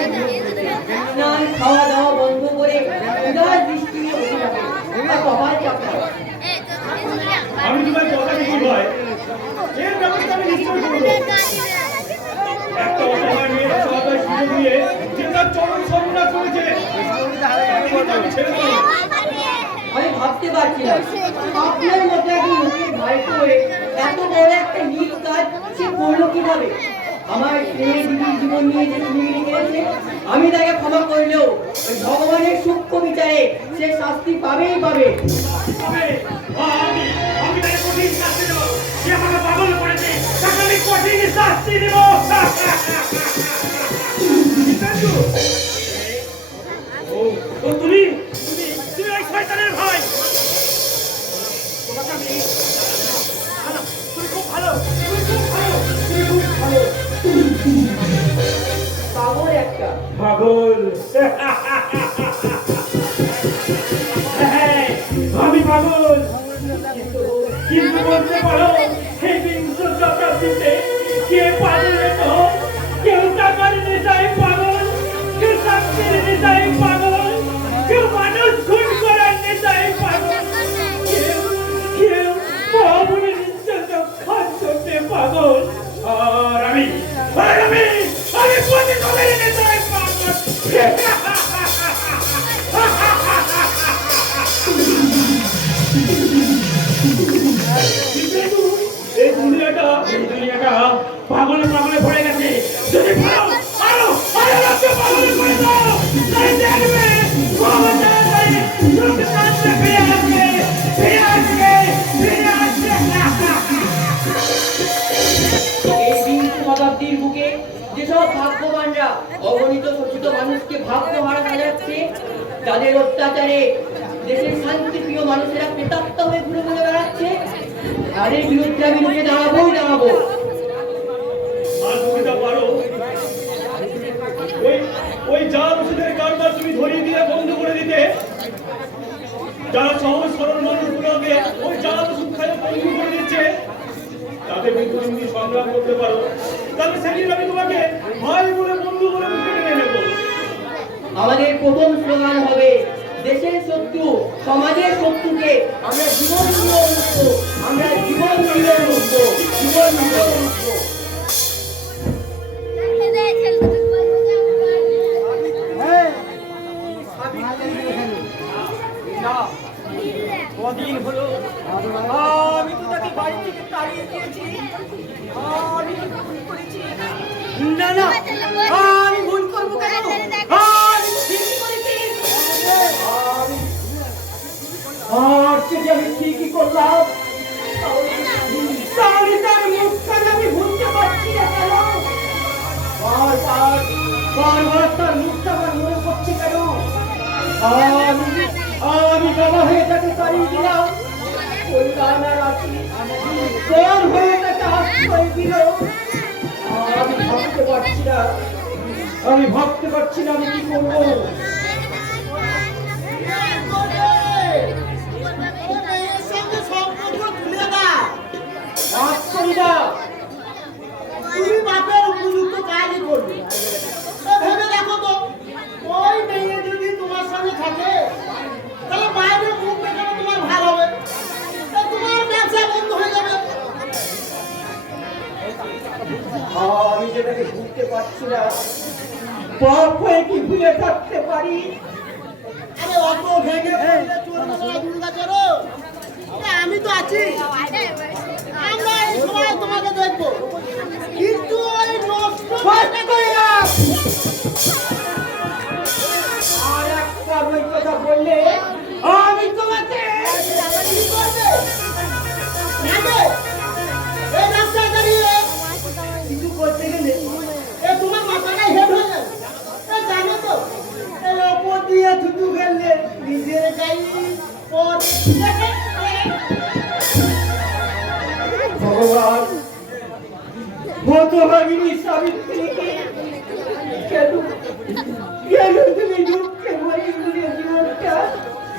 বাড়ি স্নান খাওয়া দাওয়া বন্ধ করে উদার দৃষ্টি নিয়ে বসে থাকে আর কপাল চাপড়ে। আমি তোমার কথা কি ভাই এর ব্যবস্থা আমি নিশ্চয় করব। একটা অসহায় মেয়ের সহায়তায় সুযোগ নিয়ে যে তার চরম সর্বনাশ করেছে আমি ছেড়ে দেব। আমি ভাবতে পারছি না আপনার মতো একজন লোকের ভাই করে এত বড় একটা নিজ কাজ সে করলো কিভাবে। আমার স্নেহের দিদির জীবন নিয়ে যে তুমি লিখেছে আমি তাকে ক্ষমা করলেও ভগবানের সূক্ষ্ম বিচারে সে শাস্তি পাবেই পাবে। আমি তাকে কঠিন শাস্তি দেব। সে আমাকে পাগল করেছে, তাকে আমি কঠিন শাস্তি দেব। ও তুমি ওই শয়তানের ভাই। তোমাকে আমি তুমি খুব ভালো, তুমি খুব ভালো, তুমি খুব ভালো। পাগল একটা পাগল। আমি পাগল, কিন্তু বলতে পারো এই বিংশ শতাব্দীতে কে পাগল? কেউ টাকার নেশায় পাগল, কেউ চাকরির নেশায় পাগল, কেউ মানুষ খুন করার নেশায় পাগল, কেউ মহামুনির নির্যাত খাদ্যতে পাগল। আর আমি পতিতাদের নেশায় পাগল। এই দুনিয়াটা পাগলে পাগলে ভরে গেছে। যদি আরো পাগলে ভরে দাও তাই দেখবে ফিরে আসবে, ফিরে আসবে, ফিরে আসবে। এই বিংশ শতাব্দীর বুকে যেসব ভাগ্যবানরা অগণিত শোষিত মানুষকে ভাগ্য হারা সাজাচ্ছে, তাদের অত্যাচারে দেশের শান্তিপ্রিয় মানুষেরা প্রেতাত্ম হয়ে ঘুরে ঘুরে বেড়াচ্ছে, তাদের বিরুদ্ধে আমি রুখে দাঁড়াবো। আর তুমি তা পারো? ওই জাল ওষুধের কারবার তুমি ধরিয়ে দিয়ে বন্ধ করে দিতে, যারা সহজ সরল মানুষগুলোকে ওই জাল ওষুধ খাইয়ে বন্ধ করে দিচ্ছে, তাদের বিরুদ্ধে তুমি সংগ্রাম করতে পারো, তাহলে সেদিন আমি তোমাকে ভাই বলে বন্ধু বলে মেনে নেব। আমাদের প্রথম স্লোগান হবে দেশের শত্রু সমাজের শত্রুকে আমরা জীবন দিয়ে মুক্ত, আমরা জীবন দিয়ে মুক্ত, জীবন দিয়ে মুক্ত। কদিন হলো আমি তো তাকে বাড়ি থেকে তাড়িয়ে দিয়েছি। আমি কি ভুল করেছি? না না, আমি ভুল করবো কেন? আমি ঠিকই করেছি। আমি ঠিকই করলাম। তাহলে তার মুখখান আমি ভুলতে পারছি না কেন? বারবার তার মুখটা আমার মনে পড়ছে কেন? আমি বাবা হয়ে তাকে তাড়িয়ে দিলাম, কল্যাণা রাখি তোর হয়ে তাকে আশ্রয় দিল। আমি ভাবতে পারছি না আমি কি করবো। তুমি বাপের উপযুক্ত কাজই করবে। ভেবে দেখো তো, ওই মেয়ে যদি তোমার সঙ্গে থাকে তাহলে বাইরের মুখ দেখানো তোমার ভালো হবে, তোমার ব্যবসা বন্ধ হয়ে যাবে। আমি যেটাকে ভুলতে পারছি না, বাপ হয়ে কি ভুলে থাকতে পারি? আরে অত ভেঙে পড়লে চলবে না দুর্গা চলো, আমি তো আছি, আমরা এই সময় তোমাকে দেখবো। কিন্তু ওই নষ্ট আর একটা বই কথা বললে আমি তোমাকে কি করবে? এই রাস্তায় দাঁড়িয়ে কিছু করতে গেলে তোমার মাথাটাই হেড হয়ে যাবে। জানো তো এই ওপর দিয়ে থুতু ফেললে নিজের গাই পর। ভগবান হতভাগিনী সাবিত্রীকে কেন তুমি দুঃখে ভরে দিলে জীবনটা?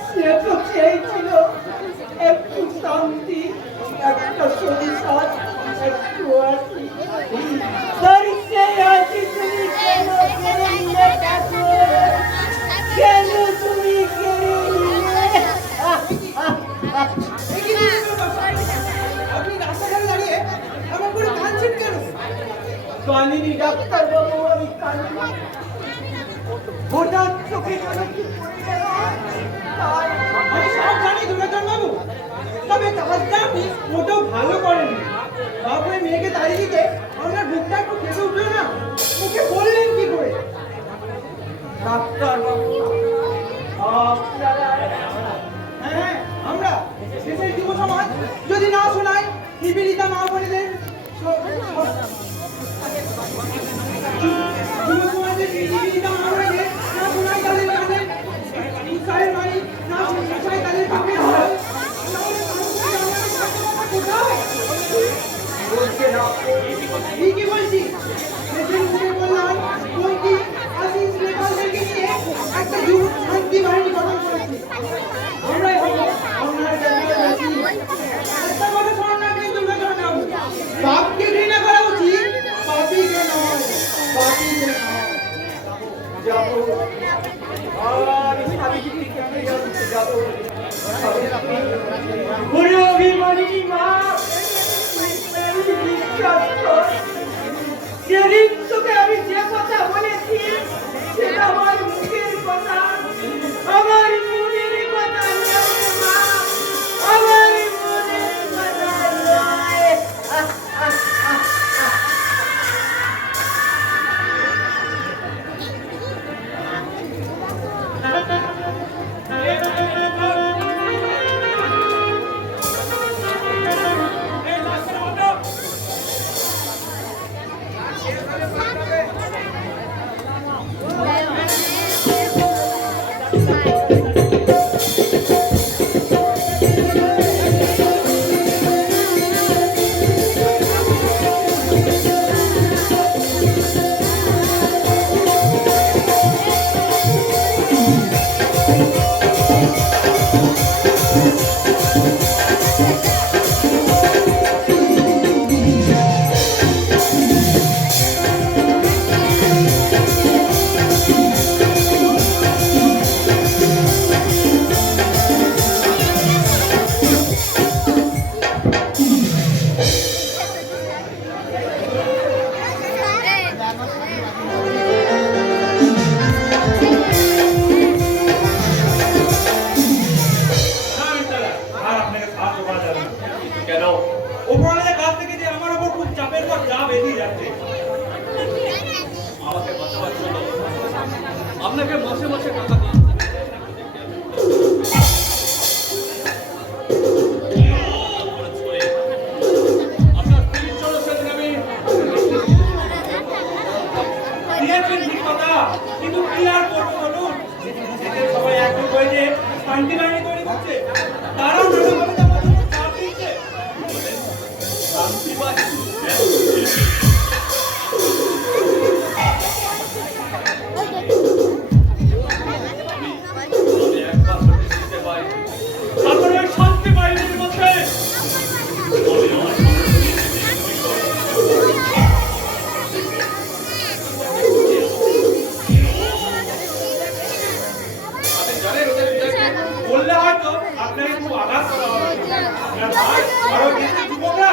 সে তো চেয়েছিল একটু শান্তি, একটা সংসার, একটু আছি। সে আছি তুমি কেন কানিনি ডাক্তার বাবু, আমি কানিনি। হঠাৎ চোখে যেন কি পড়ে গেল। আমি সব জানি দুর্গাচরণ বাবু, তবে কাজটা আপনি মোটেও ভালো করেননি। বাবুর মেয়েকে তাড়িয়ে দিতে আপনার বুকটা একটু কেঁপে উঠলো না? ওকে বললেন কি করে? ডাক্তার বাবু, আপনারা হ্যাঁ, আমরা শেষের যুব সমাজ যদি না শোনায় নিবেদিতা মা বোনেদের যুব সমাজের নিবেদিতা মা বোনেদের না শোনায় তাদের কানে উৎসাহের বাণী না শোনায় তাদের কানে হয়, তাহলে মানুষের আমাদের সচেতনতা কোথায়? বলছেন আপনি? ঠিকই বলছি। শেষের মুখে বললাম, বলছি আশিস নেপালদেরকে নিয়ে একটা যুব শান্তি বাহিনী গঠন করেছি। আমরাই হব আপনার জাতীয় জাতি। একটা কথা শোনান না কিন্তু দুর্গাচরণ বাবু, পাপকে ঘৃণা করা উচিত, পাপীকে নয়, পাপীকে নয়। যাবো, আমি স্বামীজিকে কেমনে জানতে যাবো? ওরে অভিমানী মা, বিশ্বাস কর, সেদিন তোকে আমি যে কথা বলেছি সেটা আমার মুখের কথা, আমার মনের কথা নয় মা, আমার মনের কথা নয়। আর আপনাকে সাহায্য করা যাবে না। কেন? উপরওয়ালার কাছ থেকে যে আমার উপর খুব চাপের পর চাপ এগিয়ে যাচ্ছে। আমাকে বাঁচাবার জন্য আপনাকে মাসে মাসে টাকা দিই। আপনার স্ত্রীর জন্য সেদিন আমি দিয়েছেন ঠিক কথা, কিন্তু কি আর করবো বলুন? এদের সবাই একজন হয়ে যে শান্তি বাহিনী তৈরি করছে, তারাও নানাভাবে আমার উপর চাপ দিচ্ছে। শান্তি বাহিনী? আমি একবার নোটিশ দিতে পাই, তারপরে ওই শান্তি বাহিনীর মধ্যে আমি আমার বললে হয়তো আপনাকে খুব আঘাত করা হবে। আপনার ভাই আরো কিছু যুবকরা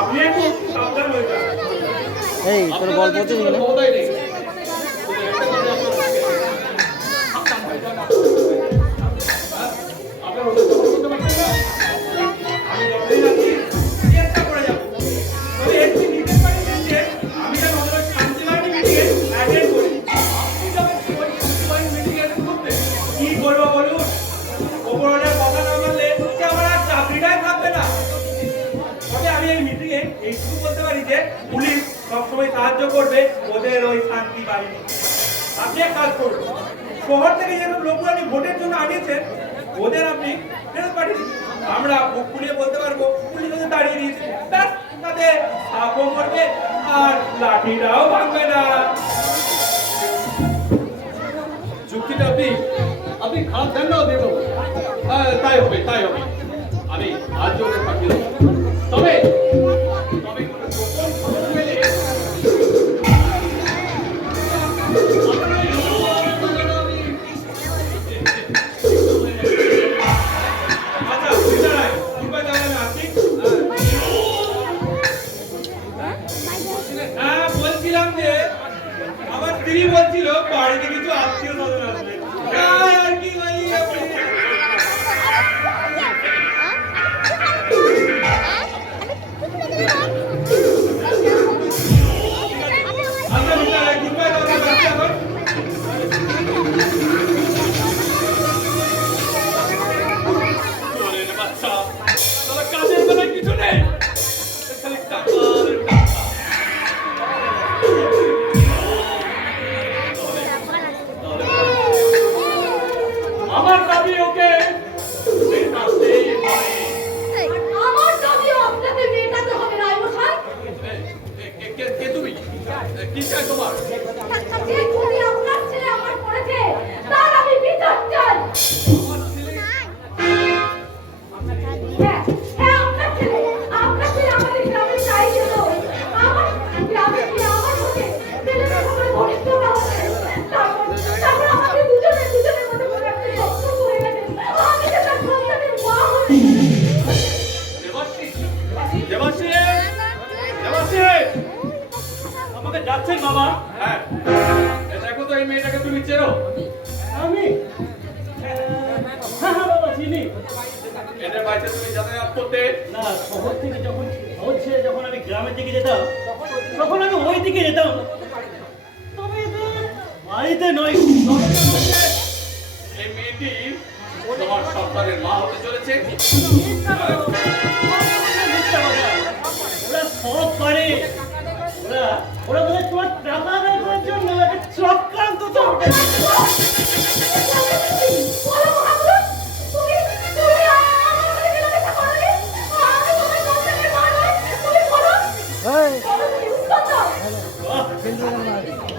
আপনি একটু সাবধান হয়ে যান। এই তোর গল্প হচ্ছে এখানে? ক্ষমতাই নেই। আপনার ওদের কথা বলতে পারছেন না? আমি যতই রাখি চেষ্টা করে যাবো। তবে একটু নিতে পারি যে আমি যেন ওদের শান্তি বাহিনী মিটিংয়ে অ্যাটেন্ড করি। আপনি যাবেন ওই শান্তি বাহিনী মিটিংয়ে অ্যাটেন্ড করতে? কি করবো বলুন? ওপরওয়ালার কথা না মানলে যে আমার আর চাকরিটাই থাকবে না। তবে আমি এই মিটিংয়ে এইটুকু বলতে পারি যে পুলিশ সবসময় সাহায্য করবে ওদের ওই শান্তি বাহিনী। আপনি এক কাজ করুন, শহর থেকে যেসব লোকগুলো আপনি ভোটের জন্য আনিয়েছেন ওদের আপনি ফেরত পাঠিয়ে দিন। আমরা বুক খুলিয়ে বলতে পারবো পুলিশ ওদের তাড়িয়ে দিয়েছে। ব্যাস, তাতে সাপও মরবে আর লাঠিটাও ভাঙবে না। যুক্তিটা আপনি খারাপ দেন না দেব? তাই হবে, তাই হবে। আমি আজ ওকে পাঠিয়ে দেবো। তবে তবে কোনো গোপন খবর পেলে আচ্ছা, কি চাই তোমার? যে ক্ষতি আপনার ছেলে আমার করেছে তার আমি বিচার চাই। হ্যাঁ, হ্যাঁ, আপনার ছেলে আমাদের গ্রামে চাই গেল। আমার গ্রামে গিয়ে আমার সাথে ছেলেদের সঙ্গে ঘনিষ্ঠতা হচ্ছে। তারপর আমাদের দুজনের মধ্যে কোনো একটা সম্পর্ক হয়ে গেছে। আমি যে তার সন্তানের মা হই। দেবাশ্রী, দেবাশ্রী, দেবাশ্রী, আমাকে ডাকছেন বাবা? হ্যাঁ, দেখো তো এই মেয়েটাকে তুমি চেনো? আমি হ্যাঁ হ্যাঁ বাবা চিনি। এদের বাড়িতে তুমি যাতায়াত করতে? না, শহর থেকে যখন আমি গ্রামের দিকে যেতাম তখন আমি ওই দিকে যেতাম, তবে এদের বাড়িতে নয়। এই মেয়েটি তোমার সন্তানের মা হতে চলেছে? ওরা সব পারে। ওরা বলে তোমার টাকা আদায় করার জন্য একটা চক্রান্ত চলছে।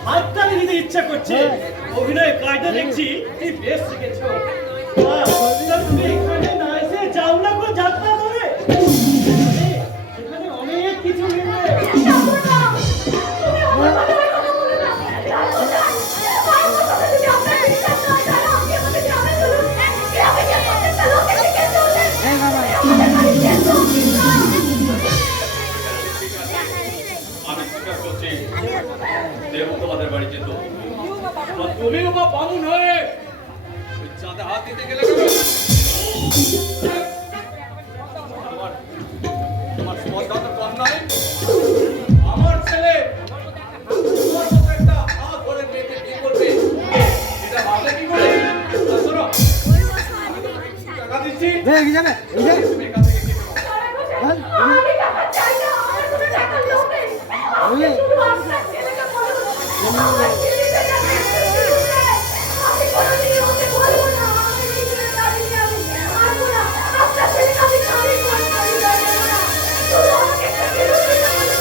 হাততালি দিতে ইচ্ছা করছে। অভিনয় কায়দা দেখছি তুই বেশ শিখেছ। তুমি এখানে না এসে যাও না করে যাত্রা ধরে, এখানে অনেক কিছু মিলবে। আমি স্বীকার করছি দেব তোমাদের বাড়ি যেত, তুমিও বা বামুন হয়ে ওই চাঁদে হাত দিতে গেলে কেন? তোমার স্পর্ধা তো কম নয়। আমার ছেলে তোমার মতো একটা হাত ধরে মেয়েকে বিয়ে করবে, এটা ভাবলে কি করে? শোনো, আমি তোমাকে কিছু টাকা দিচ্ছি, তুমি এখান থেকে কি করো? আমি টাকা চাই না, আমার কোনো টাকার লোভ নেই। আমি শুধু আপনার ছেলেকে বলবো, আমার ছেলেকে টাকা দিতে হবে। আমি কোনোদিনই ওকে বলবো না, আমি নিজের দাঁড়িয়ে যাবো। আসবো না, আপনার ছেলেকে আমি স্বামী করবো, আমি দাঁড়িয়ে যাবো না। শুধু আমাকে একটা ফেরত দিতে হবে।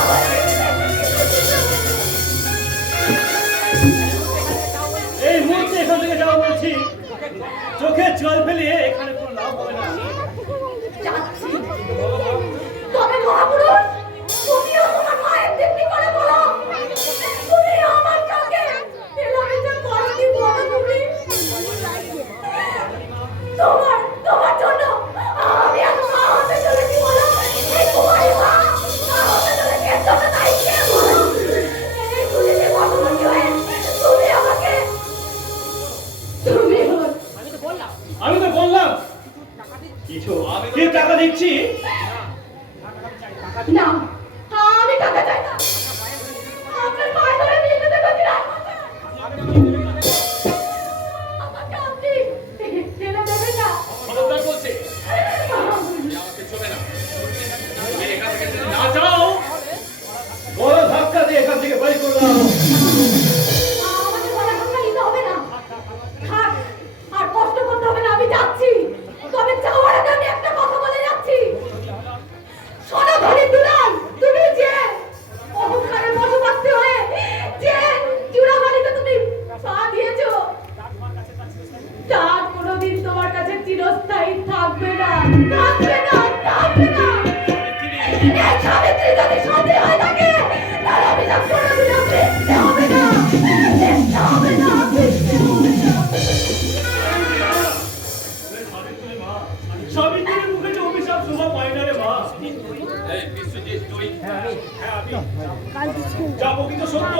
আমার ছেলেকে একটা ফেরত দিতে হবে। এই মুহূর্তে এখান থেকে যাও বলছি। চোখে জল ফেলিয়ে এখানে কোনো লাভ হবে না। যাচ্ছি। তবে মহাপুরুষ, তুমিও তোমার মায়ের দিব্যি করে বলো, তুমি আমার কাকে তেলাবিজা করনি বলো তুমি? তোমার জন্য আমি এত মা হতে চলেছি বলো? এই কুমারী মা হতে চলেছি এর জন্য তাই কে বলো? এই তুলিতে বর্তমানী হয়ে তুমি আমাকে আমি তো বললাম কিছু কি টাকা দিচ্ছি। না, আমি টাকা চাই না। আপনার পায়ে ধরে নিয়ে যেতে পারছি না। আমাকে আপনি ছেলে দেবেন না। খবরদার বলছি, তুমি আমাকে চলে না। তুমি এখান থেকে যদি না যাও, বড় ধাক্কা দিয়ে এখান থেকে বাড়ি করলাম। আমাকে বলা কথা নিতে হবে না। থাক, আর কষ্ট করতে হবে না, আমি যাচ্ছি। তবে যাওয়ার আগে আমি একটা কথা বলে যাচ্ছি। শোনো ধনী দুলাল, তুমি যে অহংকারের বশবর্তী হয়ে যে চূড়াবালিতে তুমি পা দিয়েছো, তা কোনোদিন তোমার কাছে চিরস্থায়ী থাকবে না, থাকবে না, থাকবে না। এই সাবিত্রী যদি সত্যি হয়ে থাকে, তার অভিযোগ কোনোদিন মিথ্যে হবে না, মিথ্যে হবে না, মিথ্যে হবে না। সাবিত্রীর মুখে যে অভিশাপ শোভা পায় না রে মা। এই বিশ্বজিৎ তুই? হ্যাঁ আমি যা প্রকৃত সত্য,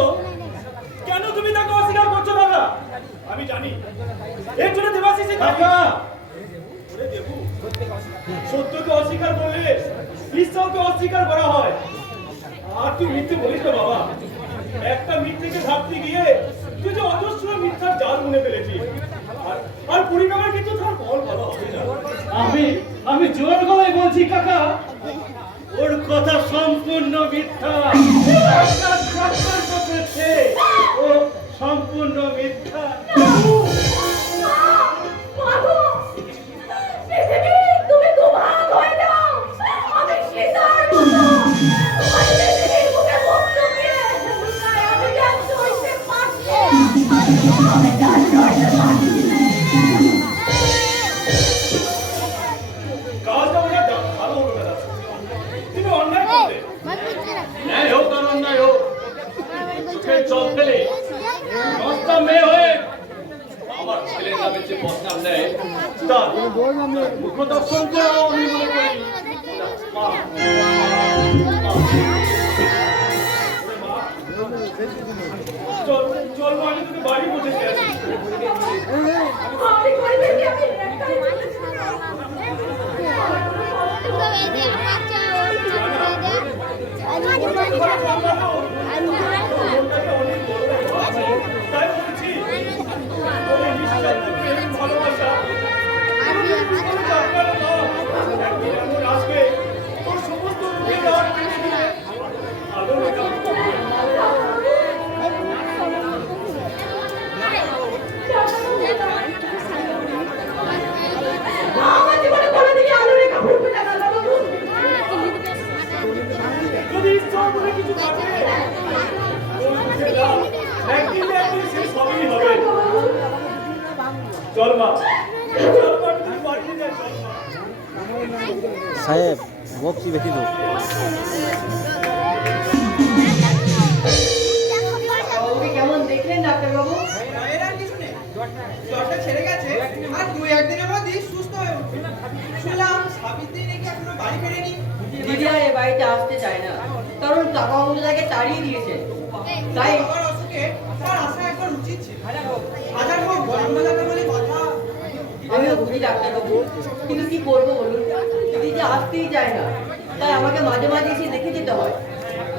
কেন তুমি তাকে অস্বীকার করছো দাদা? আমি জানি এর জন্য দেবাশিসে কাকা ওরে দেবু, সত্যকে অস্বীকার করলে ঈশ্বরকে অস্বীকার করা হয়। আর তুই মিথ্যে বলিস না বাবা। একটা মিথ্যেকে ঢাকতে গিয়ে তুই যে অজস্র মিথ্যার জাল বুনে ফেলেছিস, আর পরিণামে কিন্তু তার ফল ভালো হবে না। আমি জোর গলায় বলছি কাকা, ওর কথা সম্পূর্ণ মিথ্যা। ও সম্পূর্ণ মিথ্যা। তুমি দুভাগ হয়ে যাও। আমি সীতার মতো পৃথিবীর বুকে মুখ লুকিয়ে ন্যায় হোক আর অন্যায় হোক, চোখের জল ফেলে দশটা মেয়ে হয়ে আমার ছেলের নামে যে বদনাম দেয় তার মুখ দর্শন করাও আমি মনে করি মা, চল চল মা, আমি তোকে বাড়ি পৌঁছে দিয়ে আসি। আমি কই দেখি আমি একটাই তাই বলছি তোর নিঃস্বার্থ প্রেম ভালোবাসা আপনারা মা একদিন এমন আসবে তোর সমস্ত রূপের আর আলো রেখা আমার জীবনে কোনোদিনই আলো রেখা ফুটবে না বাবু। যদি ইচ্ছা করে কিছু থাকে একদিন না একদিন সে সবই হবে। চল মা, চল মা, তুই বাড়িতে যাই, চল মা। সাহেব বকছি বেশি তো। বাবুকে কেমন দেখলেন ডাক্তারবাবু? এর আর কিছু নেই, জ্বরটা ছেড়ে গেছে আর 2-1 দিনের মধ্যেই সুস্থ হয়ে উঠবে। শুনলাম সাবিত্রী নাকি এখনো বাড়ি ফেরেনি। দিদি আর এ বাড়িতে আসতে চায় না, কারণ টাকা বাবু তাকে তাড়িয়ে দিয়েছে। তাই বাবার অসুখে তার আসা একবার উচিত ছিল। হাজার হোক গরম লাগাতে বলে কথা। আমিও বুঝি ডাক্তারবাবু, কিন্তু কি করবো বলুন, দিদি যে আসতেই চায় না, তাই আমাকে মাঝে মাঝে এসে দেখে যেতে হয়।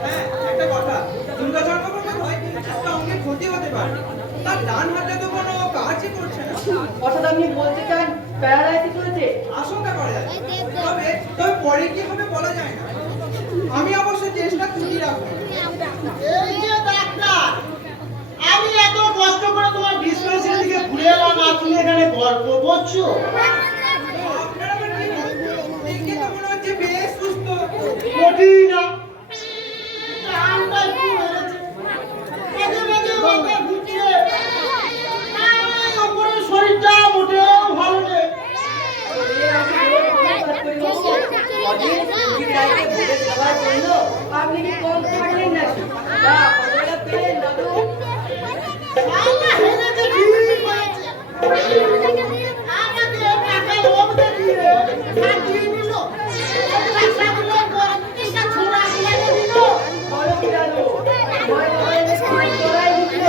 হ্যাঁ, একটা কথা, দুর্গা চক্রবর্তী হয় একটা অঙ্গের ক্ষতি হতে পারে। তার ডান হাতে তো কোনো কাজই করছে না। অর্থাৎ আপনি বলতে চান প্যারালাইসিস হয়েছে? আশঙ্কা করা যায়, তবে পরে কি হবে বলা যায় না। আমি অবশ্য চেষ্টা তুলি রাখবো। এই যে ডাক্তার, আমি এত কষ্ট করে তোমার ডিসপেন্সারি থেকে ঘুরে এলাম আর তুমি এখানে গল্প করছো। আপনারা আবার কি দেখে তো মনে হচ্ছে বেশ সুস্থ। মোটেই না, কানটা একটু মেরেছে, মাঝে মাঝে মাথা ঘুরছে, আর ওপরের শরীরটা মোটেও ভালো নেই। আপনি কি কম খাটলেন নাকি? না, কতটা পেলেন দাদু? আল্লাহ হেরেছে, ঠিক হয়েছে। আমাকে টাকা লোভ দেখিয়ে খাটিয়ে নিল, টাকাগুলো একটা ছোড়া লাগিয়ে দিল। বলো কি দাদু? ভয় ভয় দেখে চড়াই দিচ্ছিল।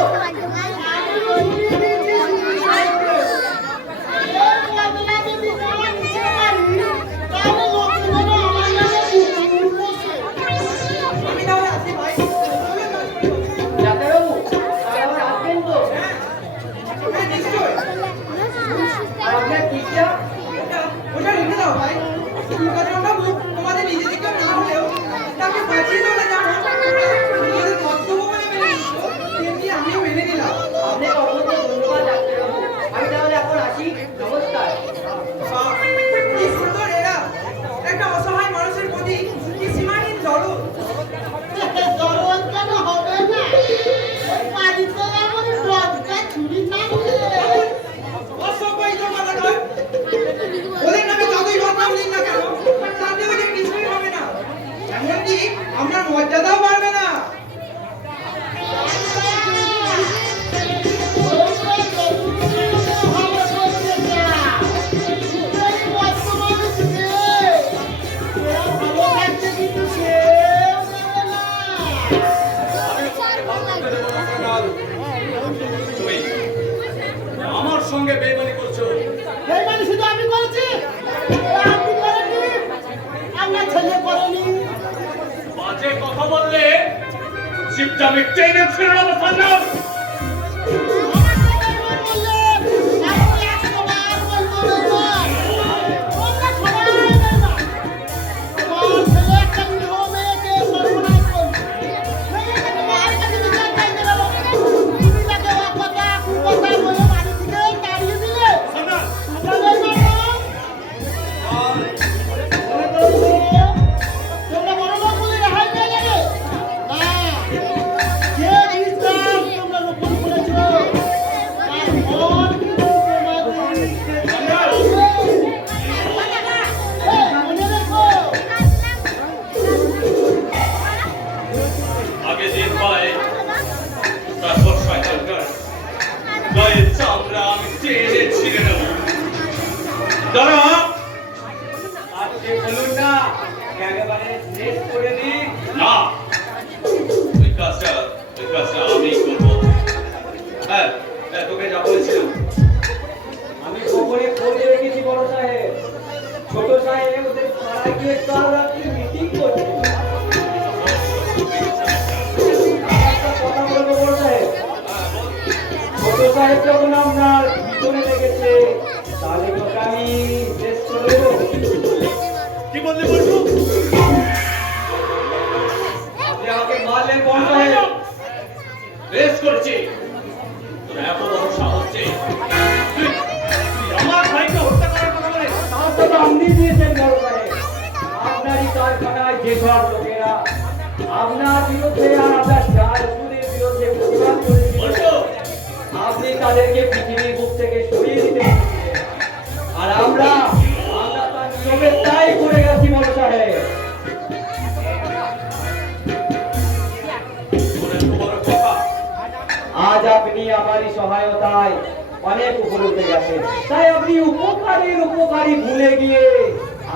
আমি বলি দিয়েছি, এই বদলা যদি আমার নিতে পারি, তাহলে লোকগুলো আমার নামে কুকুর বসে। আমি তাহলে আসি ভাই। তবে কাজ করবো। ডাক্তারবাবু, আর আবার আসবেন তো? হ্যাঁ, নিশ্চয়ই। আর আপনার টিপটা? ওটা রেখে দাও ভাই। দুর্গা চক্রবর্তী তোমাদের নিজেদেরকে না হলেও তাকে বাঁচিয়ে তোলা জানো। নিজেদের কর্তব্য বলে মেনে নিচ্ছ, তেমনি আমিও মেনে নিলাম। আপনাকে অসংখ্য ধন্যবাদ ডাক্তারবাবু। আমি তাহলে এখন আসি, নমস্কার। বাহ, কি সুন্দর এরা। একটা অসহায় মানুষের প্রতি কি সীমাহীন দরদ। দরদ কেন হবে না? ওই বাড়িতে এমন টটকা ছুরি থাকলে অসভ্যই তো কথা নয়। ওদের নামে যতই বদনাম দিন না কেন, তাতে ওদের কিছুই হবে না। এমনকি আপনার মর্যাদাও বাড়বে না। তুমি আমার সঙ্গে বেইমানি করছো। আমি করেছি, আপনি করেনি, আপনার ছেলে করেনি। বাজে কথা বললে জিপটা আমি টেনে ছেড়ে দেবো সামনে। তোমরা জীবনটা একেবারে শেষ করে দিই। না, ওই কাজটা আমি করবো। হ্যাঁ, তোকে যা বলেছিলাম। আমি খবরে খোঁজ রেখেছি বড় সাহেব। ছোট সাহেব ওদের পাড়ায় গিয়ে কাল রাত্রি মিটিং করছে। একটা কথা বলবো বড় সাহেব, ছোট সাহেব যখন আপনার ভিতরে লেগেছে তাহলে তোকে আমি শেষ করে দেবো। কি বললি বলছো? আপনি আমাকে মারলেন বড় সাহেব। বেশ করেছি। তোর এত বড় সাহস যে তুই আমার ভাইকে হত্যা করার কথা বলে। সাহসটা তো আপনি দিয়েছেন বড় সাহেব। আপনারই কারখানায় যেসব লোকেরা আপনার বিরুদ্ধে আর আপনার সুদের বিরুদ্ধে প্রতিবাদ করেছিল, বলছো? আপনি তাদেরকে পৃথিবীর বুক থেকে সরিয়ে দিতে চেয়েছিলেন। আর আমরা তার নিয়মের তাই করে গেছি বড় সাহেব। তোর এত বড় কথা। আজ আপনি আমারই সহায়তায় অনেক উপরে উঠে গেছেন, তাই আপনি উপকারী ভুলে গিয়ে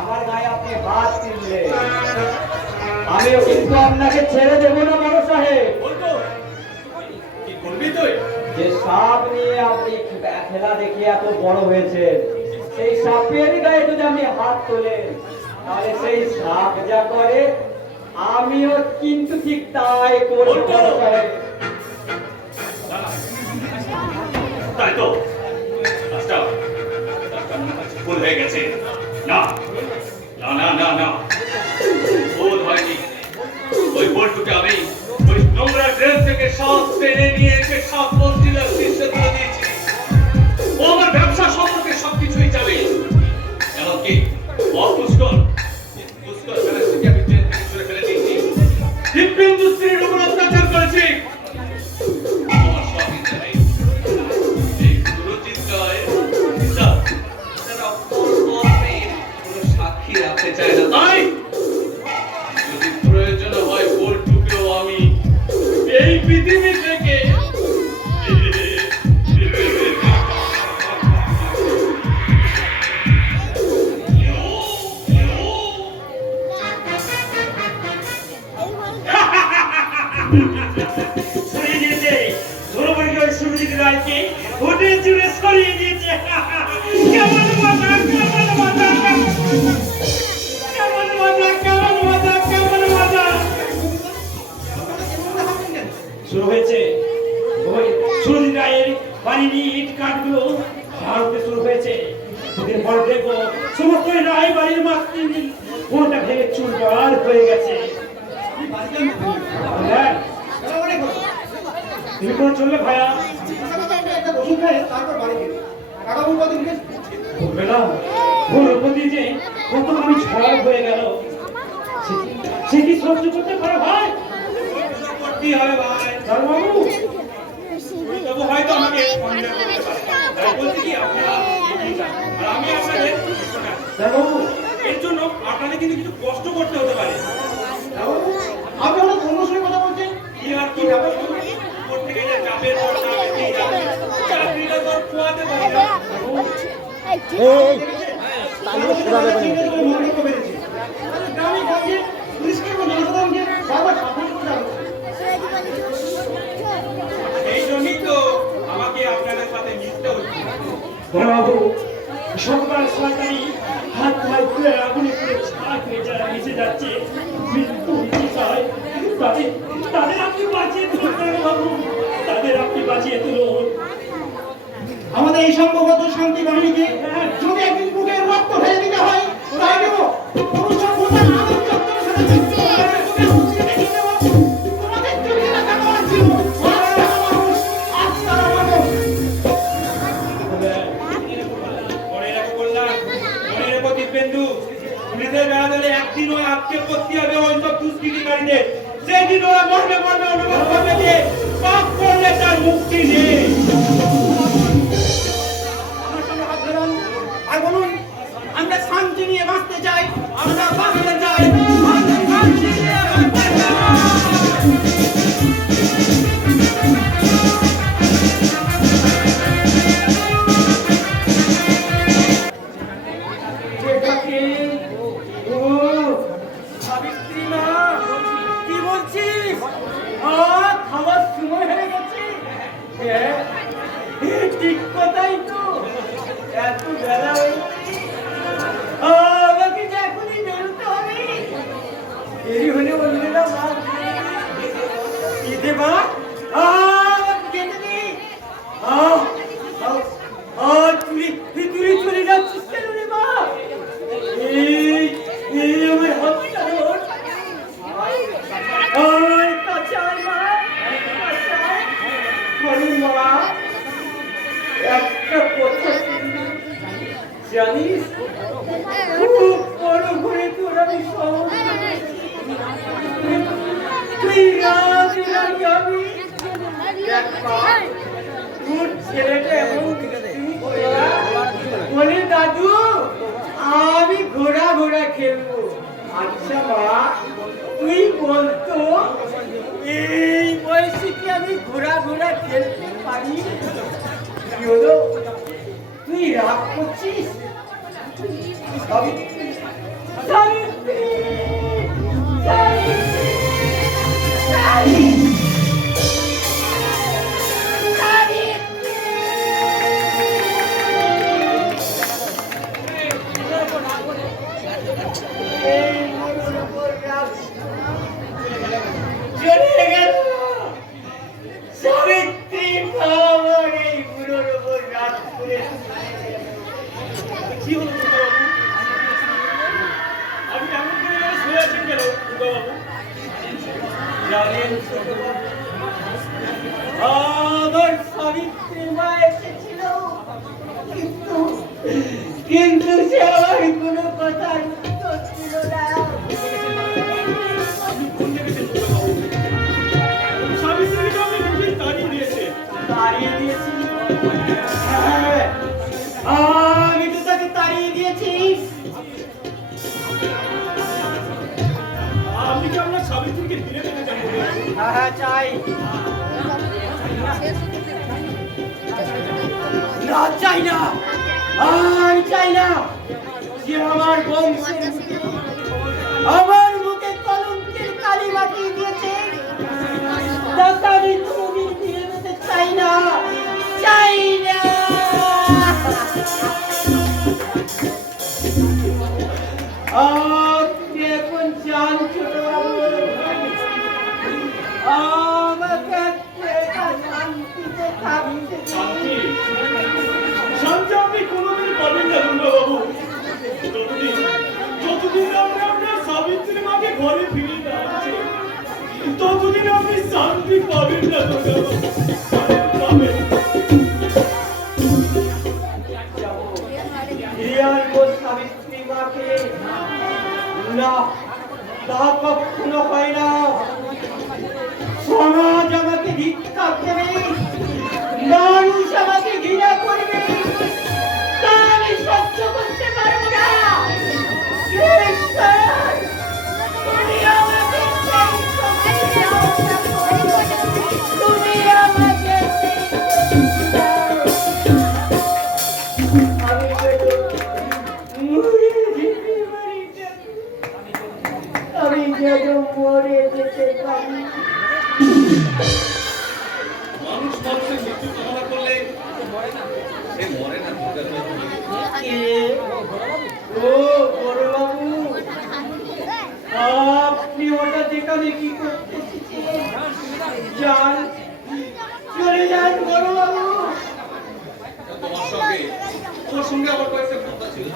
আমার গায়ে আপনি হাত তুললেন। আমিও কিন্তু আপনাকে ছেড়ে দেবো না বড় সাহেব। বলতো কি করবি তুই? যে সাপ নিয়ে আপনি খেলা দেখিয়ে এত বড় হয়েছেন, সেই সাপের গায়ে যদি আপনি হাত তোলেন তাহলে সেই সাপ যা করে আমিও কিন্তু ঠিক তাই করবো বড় সাহেব। তাই তো কাজটা ভুল হয়ে গেছে। না না না না না, ভুল হয়নি। ওই বল্টুকে আমি ওই নোংরা ড্রেন থেকে সব টেনে নিয়ে এসে সব মন্দিরের শীর্ষে তুলে দিয়েছি। ও আমার ব্যবসা সম্পর্কে সবকিছুই জানে। এমনকি পুষ্কর ব্যানার্জিকে আমি ট্রেন থেকে ছুড়ে ফেলে দিয়েছি। দিব্যেন্দু স্ত্রীর উপর অত্যাচার করেছি। আমার স্বামী জানে এই সুরজিৎ রায় তারা কোনো সাক্ষী রাখতে চায় না। তাই যদি প্রয়োজন হয় বল্টুকেও আমি এই পৃথিবী থেকে সরিয়ে দিয়েছে। ধর্মপরিকে ওই সুরজিৎ রায়কে হোটেল জুড়ে সরিয়ে দিয়েছে। কেমন মজা, কেমন মজা, কেমন মজা, কেমন মজা, কেমন মজা। শুরু হয়েছে ওই সুরজিৎ রায়ের বাড়ির ইট কাঠগুলো ভাঙতে শুরু হয়েছে। দুদিন পর দেখবো সমস্ত রায় বাড়ির মাতৃ কোনটা ভেঙে চুরমার হয়ে গেছে। হ্যাঁ, তুমি কোন চললে ভাইয়া? বলবে না ভূপতি যে কত আমি ঝড় হয়ে গেল, সে কি সহ্য করতে পারে ভাই? করতেই হবে ভাই। বাবু তবু হয়তো আমাকে সন্দেহ করতে পারে, তাই বলছি কি আপনারা এগিয়ে যান। আর আমি আপনাদের বাবু এর জন্য আপনাদের কিন্তু কিছু কষ্ট করতে হতে পারে। আপনি অনেক অন্য সময় কথা বলছেন। কি আর কি হবে? উপর থেকে যে চাপের পর চাপ এগিয়ে যাবে, চাকরিটা তো আর খোয়াতে পারে না। তাহলে সেভাবে করে গ্রামে গঞ্জে পুলিশকে এবং জনসাধারণকে বারবার সাবধান করতে হবে। এই জন্যই তো আমাকে আপনাদের সাথে মিশতে হচ্ছে। বাবু সরকার সরকারি হাত পায়ে পুড়ে আগুনে পুড়ে ছাই হয়ে যারা মিশে যাচ্ছে, মৃত্যু হচ্ছে চায়, তাদের আপনি বাঁচিয়ে তুলুন বাবু, তাদের আপনি বাঁচিয়ে তুলুন। আমাদের এই সম্ভবত শান্তি বাহিনীকে যদি একদিন বুকের রক্ত ফেলে দিতে হয় তাই দেব। তোমাদের চোখে রাখা আমার ছিল, আজ তারা মানুষ, আজ তারা মানুষ। মনে রেখো কল্যাণ, মনে রেখো দিব্যেন্দু, পুলিশের বেড়া দলে একদিন ওই আজকে করতে হবে ওই সব দুষ্কৃতিকারীদের। সেদিন ওরা মরবে মরবে অনুভব করবে যে পাপ করলে তার মুক্তি নেই। আমার সঙ্গে হাত ধরুন আর বলুন, আমরা শান্তি নিয়ে বাঁচতে চাই, আমরা বাঁচতে চাই, আমরা শান্তি নিয়ে বাঁচতে চাই। যেটাকে আমি সব তুই রাজ রানী আমি দেখ মা, তোর ছেলেটা এমন বলে দাদু আমি ঘোড়া ঘোড়া খেলবো। আচ্ছা মা তুই বলতো এই বয়সে কি আমি ঘোড়া ঘোড়া খেলতে পারি? কি হলো তুই রাগ করছিস? সাবিত্রী সাবিত্রী সাবিত্রী চলে গেল সাবিত্রী আমার এই বুড়োর উপর রাত করে। কি হলো দুর্গাবাবু? আপনি এমন করে শুয়ে আছেন কেন দুর্গাবাবু? জানেন ছোটবাবু, আমার সাবিত্রী মা এসেছিল, কিন্তু সে আমার কোনো কথার উত্তর ছিল না। আপনি কোন দেখেছেন দুর্গাবাবু? সাবিত্রীকে আপনি বুঝিয়ে তাড়িয়ে দিয়েছেন। তাড়িয়ে দিয়েছি? হ্যাঁ, আমি তো তাকে তাড়িয়ে দিয়েছি। আপনি কি আপনার সাবিত্রীকে ফিরে পেতে চান? হ্যাঁ হ্যাঁ চাই। না চাই না, আমি চাই না যে আমার বংশের আমার মুখে কলঙ্কের কালি মাখিয়ে দিয়েছে। তাকে আমি কোনোদিন ফিরে পেতে চাই না, চাই না। আপনি এখন চান ছোটবাবু, আমাকে শান্তিতে থাকতে দিন। শান্তি শান্তি আপনি কোনোদিন পাবেন না দুর্গাবাবু। যতদিন আপনি আপনার সাবিত্রী মাকে ঘরে ফিরিয়ে না আনছেন, ততদিন আপনি শান্তি পাবেন না দুর্গাবাবু, পাবেন না। সাবিত্রী মাকে না, তা কখনো হয় না। সমাজ আমাকে ধিক্কার দেবে, মানুষ আমাকে ঘৃণা করবে, তা আমি সহ্য করতে পারবো না। ঈশ্বর, তুমি আমাকে তুমি আমাকে আমি যেন মরে যেতে পারি। মানুষ মানুষের মৃত্যু কামনা করলে সে মরে না। কে? ও বড়বাবু, আপনি হঠাৎ এখানে কি করতে এসেছেন? যান, চলে যান বড়বাবু। তোমার সঙ্গে আমার কয়েকটা কথা ছিল।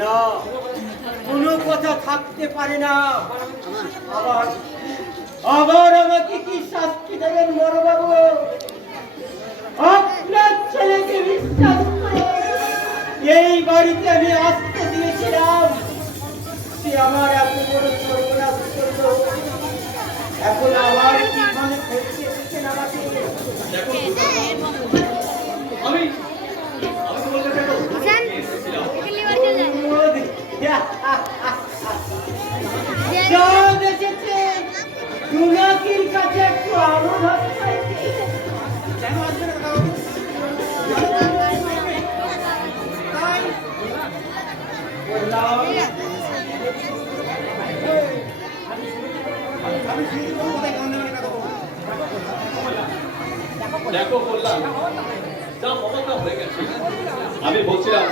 না, কোনো কথা থাকতে পারে না। আবার আবার আমাকে কি শাস্তি দেবেন বড়বাবু? আপনার ছেলেকে বিশ্বাস করে এই বাড়িতে আমি আসতে দিয়েছিলাম, সে আমার এত বড় সর্বনাশ করলো। এখন আবার কিভাবে ফেলতে এসেছেন আমাকে? দেখো আমি তোমার কাছে একটা এসেছিলাম। চাঁদ এসেছে, জোনাকির কাছে একটু আলো ভাব চাইছি। তাই বললাম, দেখো বললাম যা মমতা হয়ে গেছে। আমি বলছিলাম